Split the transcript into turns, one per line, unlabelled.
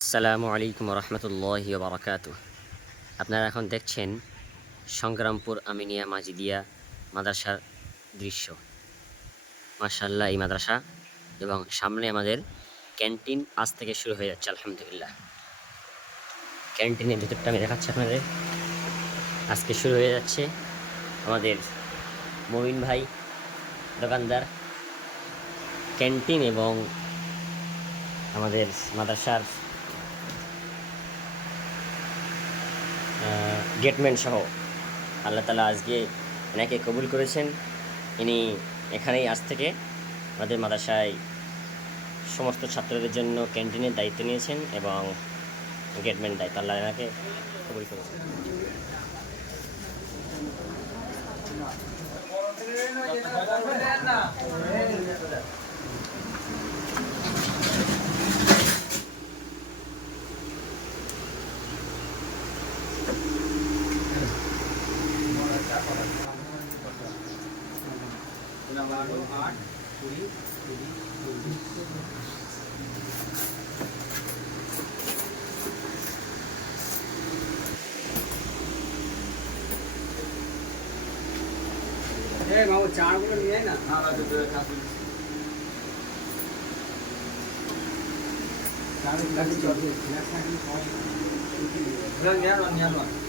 আসসালামু আলাইকুম রহমতুল্লাহ বারাকাত আপনারা এখন দেখছেন সংগ্রামপুর আমিনিয়া মাজিদিয়া মাদ্রাসার দৃশ্য। মার্শাল্লাহ এই মাদ্রাসা এবং সামনে আমাদের ক্যান্টিন আজ থেকে শুরু হয়ে যাচ্ছে, আলহামদুলিল্লাহ। ক্যান্টিনের ভিতরটা আমি দেখাচ্ছি আপনাদের। আজকে শুরু হয়ে যাচ্ছে আমাদের মমিন ভাই দোকানদার ক্যান্টিন এবং আমাদের মাদ্রাসার গেটম্যান সহ। আল্লাহ তালা আজকে এনাকে কবুল করেছেন। ইনি এখানেই আজ থেকে আমাদের মাদ্রাসায় সমস্ত ছাত্রদের জন্য ক্যান্টিনের দায়িত্ব নিয়েছেন এবং গেটম্যান দায়িত্ব, আল্লাহ এনাকে কবুল করেছেন।
এই નવાણું આઠ ચોવીસ ચાણ પણ લઈ ને હા ચાણ ચાલુ ચાલુ રંગ
યાર રંગ યાર